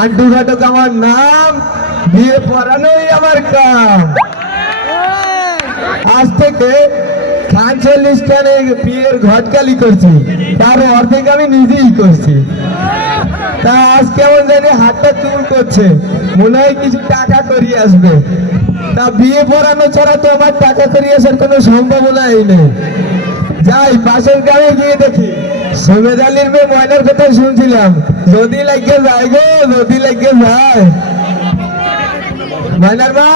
নান্টু ঘটক আমার নাম, বিয়ে পড়ানোই আমার কাম। আজ থেকে ৪৫ খানে বিয়ের ঘটকালি করছি, তার অর্ধেক আমি নিজেই করছি। তা আজ কেমন জানি হাতটা চুল করছে, মনে হয় কিছু টাকা করিয়ে আসবে। তা বিয়ে পড়ানো ছাড়া তো আমার টাকা করিয়ে আসার কোনো সম্ভাবনাই নেই। যাই পাশের গ্রামে গিয়ে দেখি, সমেদ আলীর মেয়ে ময়নার কথা শুনছিলাম, যদি লাগে যায় গো, যদি লাগে যায়। ময়নার মা,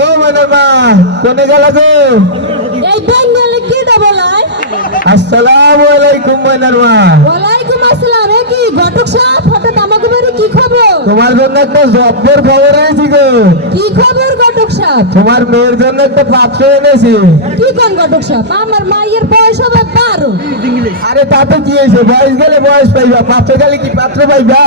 ও ময়নার মা, কোনে গেল গো? এই বেঙ্গলে কি বলায়? আসসালামু আলাইকুম ময়নার মা। ওয়ালাইকুম আসসালাম। এ কি ঘটক সাহেব, হঠাৎ আমাকে বাড়ি কি খবর? তোমার জন্য একটা জব্বর খবর এনেছি গো। কি খবর ঘটক সাহেব? তোমার মেয়ের জন্য একটা পাত্র এনেছি। কি কোন ঘটক সাহেব? আমার মায়ের বয়স হবে 12। আরে তাতে কি হয়েছে, বয়স গেলে বয়স পাইবা, পাত্র গেলে কি পাত্র পাইবা?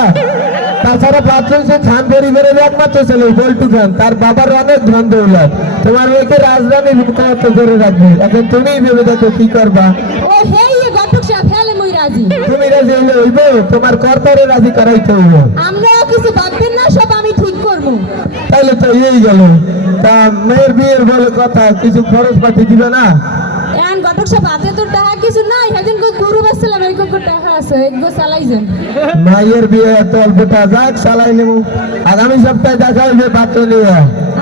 তাছাড়া পাত্র হচ্ছে খান পরিবারের একমাত্র ছেলে বল্টু খান, তার বাবার অনেক ধন দৌলত। তোমার মেয়েকে রাজধানীর মুখপাত্র করে রাখবে, এখন তুমিই ভেবে দেখো কি করবা। ও হেই ঘটক সাহেব, হেলে মুই রাজি। তুমি রাজি হইলে হইবে, তোমার কর্তারে রাজি করাইতে হইব। আমরাও কিছু ভাববেন না, সব আমি ঠিক করবো। তাহলে তো এই গেল। তা মেয়ের বিয়ের বলে কথা, কিছু খরচ পাতি দিবে না? এখন ঘটক সাহেব হাতে তো টাকা কিছু নাই, সেদিন কই গরু বেচছিলাম, এই কই টাকা আছে, এগুলো চালাইছেন। মায়ের বিয়ে এত অল্পটা, যাক চালাই নেব। আগামী সপ্তাহে দেখা হইবে পাত্র নিয়ে।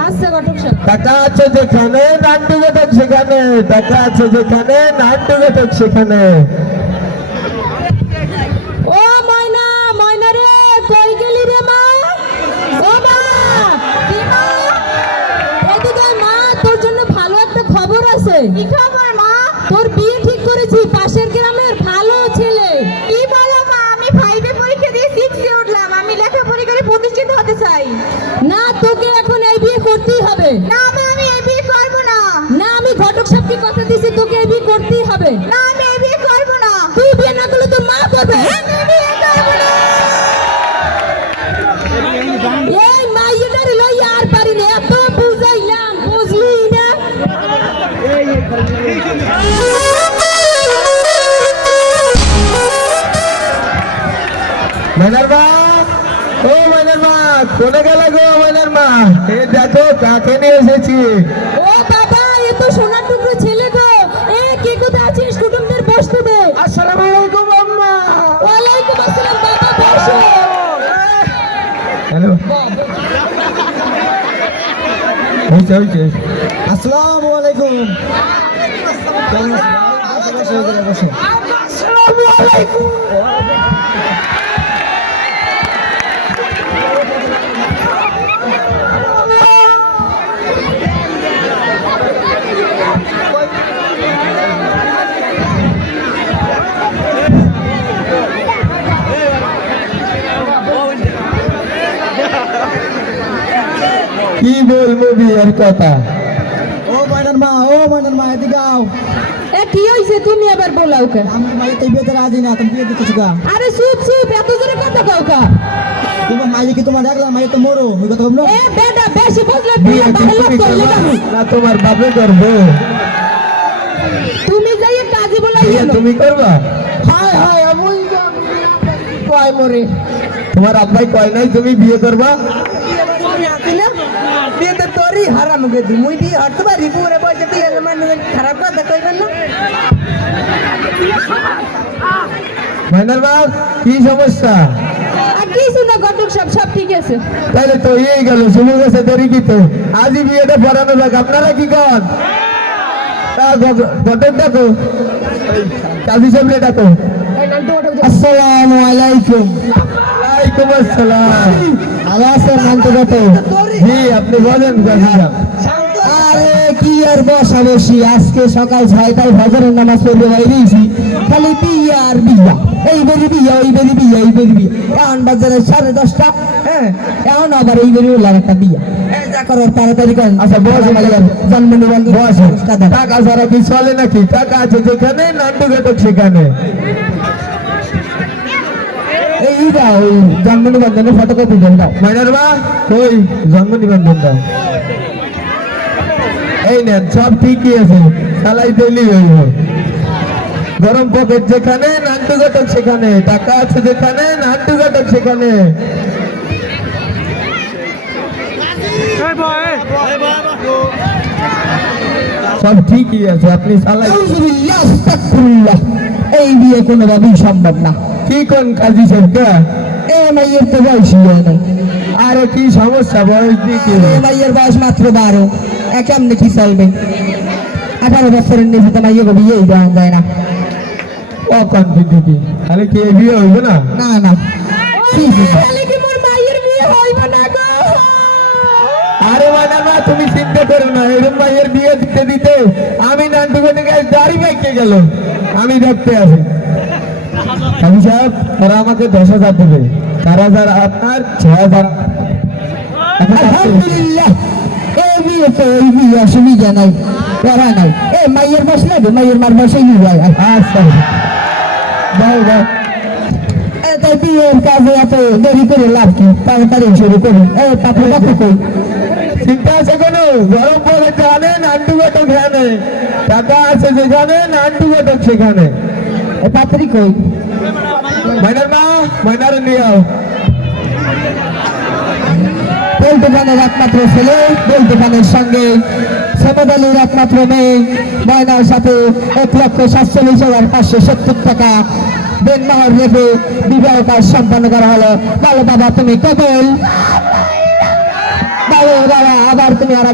আচ্ছা ঘটক সাহেব। টাকা আছে যেখানে নান্টু ঘটক সেখানে, টাকা আছে যেখানে নান্টু ঘটক সেখানে। ও ময়না, ময়না রে, কই গেলি রে মা? ও মা, কি মা? এদিকে মা, তোর জন্য ভালো একটা খবর আছে। কি খবর মা? তোর বিয়ে ঠিক করেছি পাশের গ্রামের ভালো ছেলে। কি বলো মা? আমি 5 এ পরীক্ষা দিয়ে 6 এ উঠলাম, আমি লেখাপড়া করে প্রতিষ্ঠিত হতে চাই। না, তোকে এখন এই বিয়ে করতেই হবে। না মা, আমি এই বিয়ে করব না। না, আমি ঘটক সাহেবকে কথা দিয়েছি, তোকে এই বিয়ে করতেই হবে। না, আমি এই বিয়ে করব না। তুই বিয়ে না করলে তোর মা করবে। আমি বিয়ে করব না। এই মাইয়াটারে লই আর পারি না, এত বুঝাইলাম, বুঝলি না? ময়নার মা, ও ময়নার মা, কোনে গেল গো ময়নার মা? এ দেখো কাকে নিয়ে এসেছি। ও বাবা, এ তো সোনার টুকরো ছেলে গো। এ কে কোথায় আছিস? কুটুমদের বসতে দে। আসসালামু আলাইকুম আম্মা। ওয়ালাইকুম আসসালাম বাবা, বসো। হ্যালো, হয়েছে হয়েছে। আসসালামু আলাইকুম। আসসালামু আলাইকুম। কি বলবো বিয়ের কথা? ও ময়নার মা, ও ময়নার মা, এদিকে আও। এ কি হইছে, তুমি আবার বলাও কে? আমার মায়ের তো বিয়েতে রাজি না, তুমি বিয়ে দিতেছো গা। আরে চুপ চুপ, এত জোরে কথা কও কা? তোমার মাইয়ে কি তোমার দেখলাম, মাইয়ে তো মরো, ওই কথা বললো। এ বেটা, বেশি বুঝলে বিয়ে বিয়ে কি ভালো তুমি করলে করবা? যাবো। না তোমার বাপে করবে? তুমি যাই কাজী বলাই বিয়ে গেল। তুমি করবা? হায় হায়, এমন কয় মরে। তোমার আব্বাই কয় নাই তুমি বিয়ে করবা? বিয়েতে তোরই হারাম গেছি, মুই বিয়ে হারতে পারি, পুরে বসে বিয়ে মানে খারাপ কথা কইবেন না। ময়নার মা, কি সমস্যা? আর কিছু না ঘটক সব, সব ঠিক আছে। তাহলে তো এই গেল, শুরু গেছে দেরি কিতে। আজই বিয়েটা পড়ানো যাক, আপনারা কি কন? ঘটক ডাকো, কাজী সাহেব ডাকো। আসসালামু আলাইকুম। ওয়ালাইকুম আসসালাম। ভালো আছেন নান্টু ঘটক? জি, আপনি বলেন কাজী সাহেব। আরে কি আর বসা বসি, আজকে সকাল 6টায় ফজরের নামাজ পড়তে বাইরেছি, খালি বিয়া আর বিয়া, এই বেরি বিয়া, ওই বেরি বিয়া, এই বেরি বিয়া। এখন বাজারে 10:30, হ্যাঁ, এখন আবার এই বেরি ওলার একটা বিয়া। যা করার তাড়াতাড়ি করেন। আচ্ছা বস, জন্ম নিবন্ধন বস। টাকা ছাড়া কি চলে নাকি? টাকা আছে যেখানে নান্টু ঘটক সেখানে। এই দাও, ওই জন্ম নিবন্ধনের ফটোকপি দেন দাও। ময়নার মা, কই জন্ম নিবন্ধন দাও। এই নেন, সব ঠিকই আছে, চালাই দিলি হইব। গরম পকেট যেখানে নান্টু ঘটক সেখানে, টাকা আছে যেখানে নান্টু ঘটক সেখানে। সব ঠিকই আছে, আপনি চালাই। আউযুবিল্লাহ, আস্তাগফিরুল্লাহ। এই বিয়ে কোনোভাবেই সম্ভব না। কি কোন কাজী সাহেব? এ মাইয়ের তো বয়সই হয় নাই। আরে কি সমস্যা, বয়স দিয়ে কি এ হবে? মাইয়ের বয়স মাত্র 12। কেমনে কি চলবে? 18 বছরের নিচে তো মাইয়ে বিয়েই দেওয়া যায় না। ও কান্তি দিদি, তাহলে কি এই বিয়ে হইব না? না না, ছি, ছি, ছি। তাহলে কি মোর মায়ের বিয়ে হইব না গো? আরে মানে না, তুমি চিন্তা করো না, এরকম ভাইয়ের বিয়ে দিতে দিতে আমি নান্টু ঘটে দাড়ি বেঁকে গেল, আমি দেখতে আছি। কাজী সাহেব, তারা আমাকে 10,000 দেবে, 4,000 আপনার, 6,000। আলহামদুলিল্লাহ, এই বিয়ে তো এই বিয়ে অসুবিধা নাই, করা নাই। এ মাইয়ের বয়স লাগে, মাইয়ের মার বয়সে নিয়ে যায়। আচ্ছা, দাও দাও। তাই বিয়ের কাজে এত দেরি করে লাভ কি? তাড়াতাড়ি শুরু করুন। এই পাত্র পাত্র কই? চিন্তা আছে কোনো? গরম পড়ে জানে নান্টু ঘটক জানে, টাকা আছে যেখানে নান্টু ঘটক সেখানে। এই পাত্রী কই? মাইনার মা, মাইনার নিয়ে আও। বই দোকানের একমাত্র ছেলে, বই দোকানের সঙ্গে সমাদ আলীর একমাত্র মেয়ে, ময়নার সাথে 1,47,570 টাকা দেনমোহর রেখে বিবাহ কাজ সম্পন্ন করা হলো। বলো বাবা, তুমি কবল? বলো বাবা, আবার তুমি আর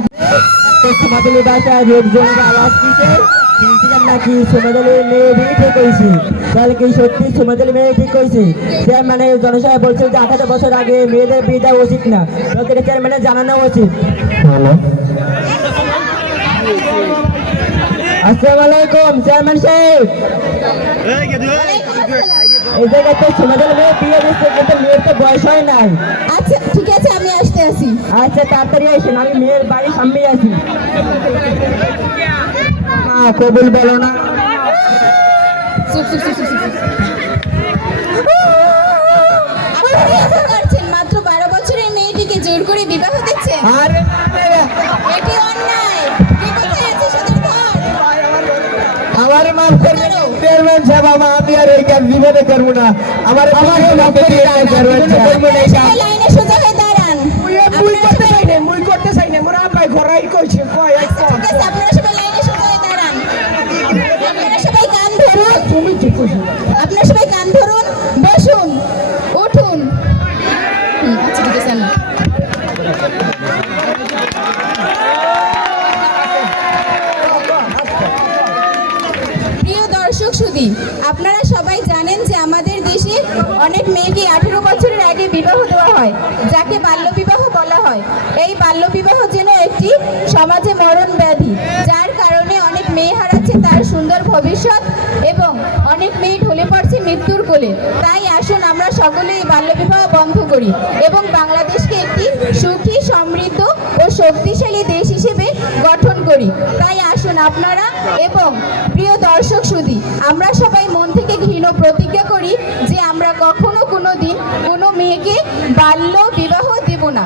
সমাদলী বাসায় লোকজনের আওয়াজ দিতে শুনছিলাম নাকি সমাদলী মেয়ে বিয়ে ঠিক হয়েছে। তাহলে কি সত্যি সমাদলী মেয়ে ঠিক হয়েছে? চেয়ারম্যানে জনসভায় বলছে যে 18 বছর আগে মেয়েদের বিয়ে দেওয়া উচিত না, তাদেরকে চেয়ারম্যানে জানানো উচিত। ভালো। আসসালামু আলাইকুম চেয়ারম্যান সাহেব। এই জায়গায় তো সমাদলী মেয়ে বিয়ে দিচ্ছে, কিন্তু মেয়ের তো বয়স হয় নাই। আচ্ছা ঠিক আছে, আমি আসতে আসি। আচ্ছা তাড়াতাড়ি আসেন, আমি মেয়ের বাড়ির সামনে আছি। কবুল বলো না। আপনি এত করছেন, মাত্র 12 বছরের মেয়েটিকে জোর করে বিবাহ দিচ্ছেন? আরে এটি অন্যায়। কি কোথায় আছে সেটা ধর। আমার মাফ করবেন চেয়ারম্যান সাহেব, আমি আর এই কাজ জীবনে করবো না। আমার মাফ করে দিন চেয়ারম্যান সাহেব। সবাই লাইনে সোজা হয়ে দাঁড়ান। আপনারা সবাই- মুই করতে চাই না, মোরা আব্বাই ঘরাই কইছে কয় আচ্ছা, ঠিক আছে, আপনারা সবাই লাইনে সোজা হয়ে দাঁড়ান। আপনারা সবাই কান ধরুন। তুমি ঠিক কইছো। আপনারা সবাই কান ধরুন, বসুন, উঠুন। আচ্ছা ঠিক আছে, আমি প্রিয় দর্শক সুধী, আপনারা সবাই জানেন যে আমাদের দেশে অনেক মেয়েকে 18 বছরের আগে বিবাহ দেওয়া হয়, যাকে বাল্যবিবাহ বলা হয়। এই বাল্যবিবাহ যেন একটি সমাজে মরণ ব্যাধি, যার কারণে অনেক মেয়ে হারাচ্ছে তার সুন্দর ভবিষ্যৎ এবং অনেক মেয়ে ঢলে পড়ছে মৃত্যুর কোলে। তাই আসুন আমরা সকলে এই বাল্যবিবাহ বন্ধ করি এবং বাংলাদেশকে একটি সুখী, সমৃদ্ধ ও শক্তিশালী দেশ হিসেবে গঠন করি। তাই আসুন আপনারা এবং প্রিয় দর্শক সুধী, আমরা সবাই মন থেকে ঘৃণ প্রতিজ্ঞা করি যে আমরা কখনো কোনো দিন কোনো মেয়েকে বাল্য বিবাহ দেব না।